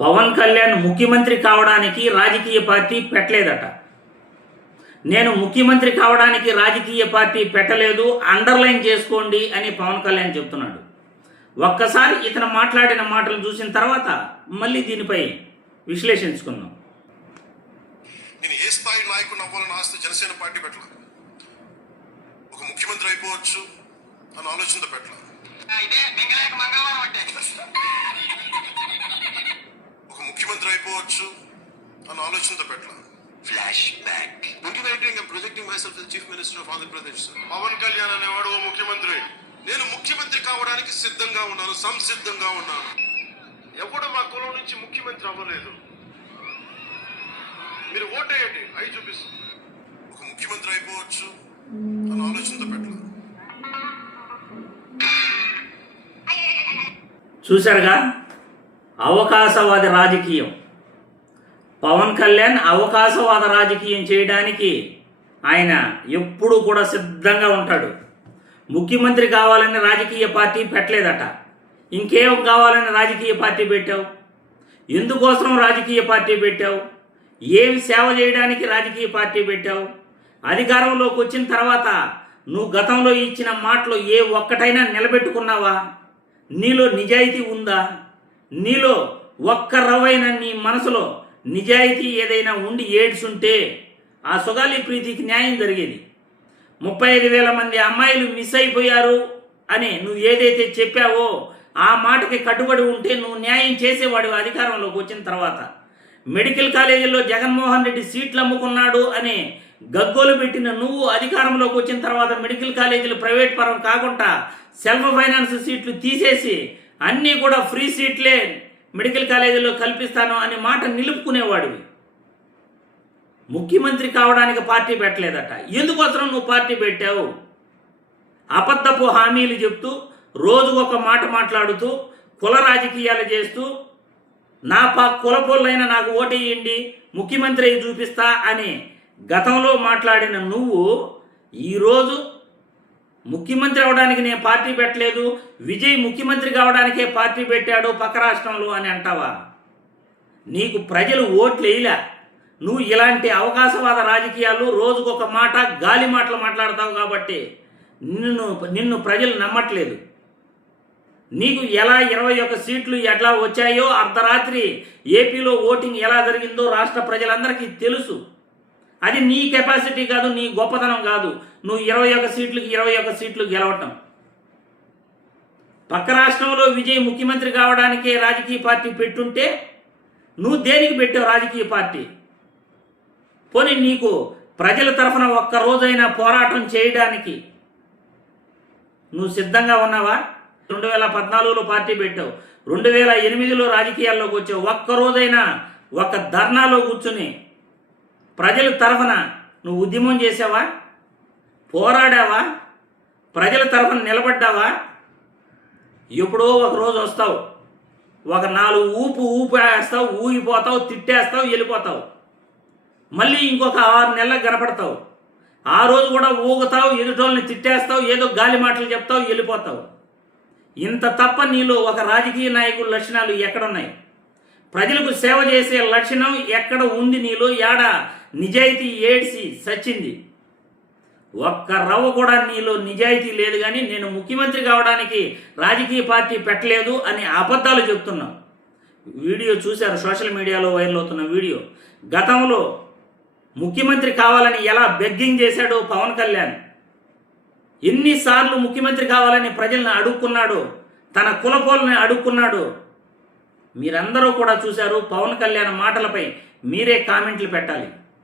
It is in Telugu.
పవన్ కళ్యాణ్ ముఖ్యమంత్రి కావడానికి రాజకీయ పార్టీ పెట్టలేదట. నేను ముఖ్యమంత్రి కావడానికి రాజకీయ పార్టీ పెట్టలేదు, అండర్లైన్ చేసుకోండి అని పవన్ కళ్యాణ్ చెప్తున్నాడు. ఒక్కసారి ఇతను మాట్లాడిన మాటలు చూసిన తర్వాత మళ్ళీ దీనిపై విశ్లేషించుకుందాం. నేను ఏ స్థాయి నాయకుడు అవ్వాలని ఆస్తి జనసేన పార్టీ పెట్టలేదు. ఒక ముఖ్యమంత్రి అయిపోవచ్చు అని ఆలోచనతో పెట్టలేదు. ఒక ముఖ్యమంత్రి అయిపోవచ్చు అని ఆలోచనతో పెట్టలేదు. Flash back. Projecting myself chief minister of Andhra Pradesh. Pawan Kalyan అనేవాడు ఓ ముఖ్యమంత్రి. నేను ముఖ్యమంత్రి కావడానికి సిద్ధంగా ఉన్నాను, సంసిద్ధంగా ఉన్నాను. ఎవడు మా కులం నుంచి ముఖ్యమంత్రి అవ్వలేదు. మీరు ఓటేయండి, అవి చూపిస్తుంది. ఒక ముఖ్యమంత్రి అయిపోవచ్చు అని ఆలోచనతో పెట్టలేదు. చూశారుగా, అవకాశవాద రాజకీయం. పవన్ కళ్యాణ్ అవకాశవాద రాజకీయం చేయడానికి ఆయన ఎప్పుడూ కూడా సిద్ధంగా ఉంటాడు. ముఖ్యమంత్రి కావాలని రాజకీయ పార్టీ పెట్టలేదట. ఇంకేం కావాలని రాజకీయ పార్టీ పెట్టావు? ఎందుకోసం రాజకీయ పార్టీ పెట్టావు? ఏం సేవ చేయడానికి రాజకీయ పార్టీ పెట్టావు? అధికారంలోకి వచ్చిన తర్వాత నువ్వు గతంలో ఇచ్చిన మాటలు ఏ ఒక్కటైనా నిలబెట్టుకున్నావా? నీలో నిజాయితీ ఉందా? నీలో ఒక్క రవ్వైనా నీ మనసులో నిజాయితీ ఏదైనా ఉండి ఏడ్చుంటే ఆ సుగాలి ప్రీతికి న్యాయం జరిగేది. 35,000 మంది అమ్మాయిలు మిస్ అయిపోయారు అని నువ్వు ఏదైతే చెప్పావో ఆ మాటకి కట్టుబడి ఉంటే నువ్వు న్యాయం చేసేవాడు. అధికారంలోకి వచ్చిన తర్వాత మెడికల్ కాలేజీల్లో జగన్మోహన్ రెడ్డి సీట్లు అమ్ముకున్నాడు అని గగ్గోలు పెట్టిన నువ్వు అధికారంలోకి వచ్చిన తర్వాత మెడికల్ కాలేజీలు ప్రైవేట్ పరం కాకుండా సెల్ఫ్ ఫైనాన్స్ సీట్లు తీసేసి అన్నీ కూడా ఫ్రీ సీట్లే మెడికల్ కాలేజీలో కల్పిస్తాను అనే మాట నిలుపుకునేవాడివి. ముఖ్యమంత్రి కావడానికి పార్టీ పెట్టలేదట. ఎందుకోసం నువ్వు పార్టీ పెట్టావు? అబద్ధపు హామీలు చెప్తూ రోజుకొక మాట మాట్లాడుతూ కుల రాజకీయాలు చేస్తూ నా కులపోళ్ళైనా నాకు ఓటేయండి, ముఖ్యమంత్రి అయి చూపిస్తా అని గతంలో మాట్లాడిన నువ్వు ఈరోజు ముఖ్యమంత్రి అవడానికి నేను పార్టీ పెట్టలేదు, విజయ్ ముఖ్యమంత్రి కావడానికే పార్టీ పెట్టాడు పక్క రాష్ట్రంలో అని అంటావా? నీకు ప్రజలు ఓట్లు వేయలే. నువ్వు ఇలాంటి అవకాశవాద రాజకీయాలు రోజుకొక మాట గాలి మాటలు మాట్లాడతావు కాబట్టి నిన్ను ప్రజలు నమ్మట్లేదు. నీకు ఎలా 21 సీట్లు ఎట్లా వచ్చాయో అర్ధరాత్రి ఏపీలో ఓటింగ్ ఎలా జరిగిందో రాష్ట్ర ప్రజలందరికీ తెలుసు. అది నీ కెపాసిటీ కాదు, నీ గొప్పతనం కాదు. నువ్వు 21 సీట్లు గెలవటం. పక్క రాష్ట్రంలో విజయ్ ముఖ్యమంత్రి కావడానికే రాజకీయ పార్టీ పెట్టుంటే నువ్వు దేనికి పెట్టావు రాజకీయ పార్టీ? పోనీ నీకు ప్రజల తరఫున ఒక్క రోజైనా పోరాటం చేయడానికి నువ్వు సిద్ధంగా ఉన్నావా? 2014లో పార్టీ పెట్టావు, 2008లో రాజకీయాల్లోకి వచ్చావు. ఒక్కరోజైనా ఒక ధర్నాలో కూర్చుని ప్రజల తరఫున నువ్వు ఉద్యమం చేసావా? పోరాడావా? ప్రజల తరఫున నిలబడ్డావా? ఎప్పుడో ఒక రోజు వస్తావు, ఒక 4 ఊపు వేస్తావు, ఊగిపోతావు, తిట్టేస్తావు, వెళ్ళిపోతావు. మళ్ళీ ఇంకొక 6 నెలలకు కనపడతావు. ఆ రోజు కూడా ఊగుతావు, ఎదుటోళ్ళని తిట్టేస్తావు, ఏదో గాలి మాటలు చెప్తావు, వెళ్ళిపోతావు. ఇంత తప్ప నీలో ఒక రాజకీయ నాయకుల లక్షణాలు ఎక్కడున్నాయి? ప్రజలకు సేవ చేసే లక్షణం ఎక్కడ ఉంది నీలో? ఏడా నిజాయితీ ఏడ్చి సచ్చింది. ఒక్క రవ్వ కూడా నీలో నిజాయితీ లేదు. కానీ నేను ముఖ్యమంత్రి కావడానికి రాజకీయ పార్టీ పెట్టలేదు అని అబద్ధాలు చెప్తున్నావు. వీడియో చూశారు, సోషల్ మీడియాలో వైరల్ అవుతున్న వీడియో. గతంలో ముఖ్యమంత్రి కావాలని ఎలా బెగ్గింగ్ చేశాడో పవన్ కళ్యాణ్, ఎన్నిసార్లు ముఖ్యమంత్రి కావాలని ప్రజల్ని అడుక్కున్నాడు, తన కులపోలని అడుక్కున్నాడు. మీరందరూ కూడా చూశారు. పవన్ కళ్యాణ్ మాటలపై మీరే కామెంట్లు పెట్టాలి.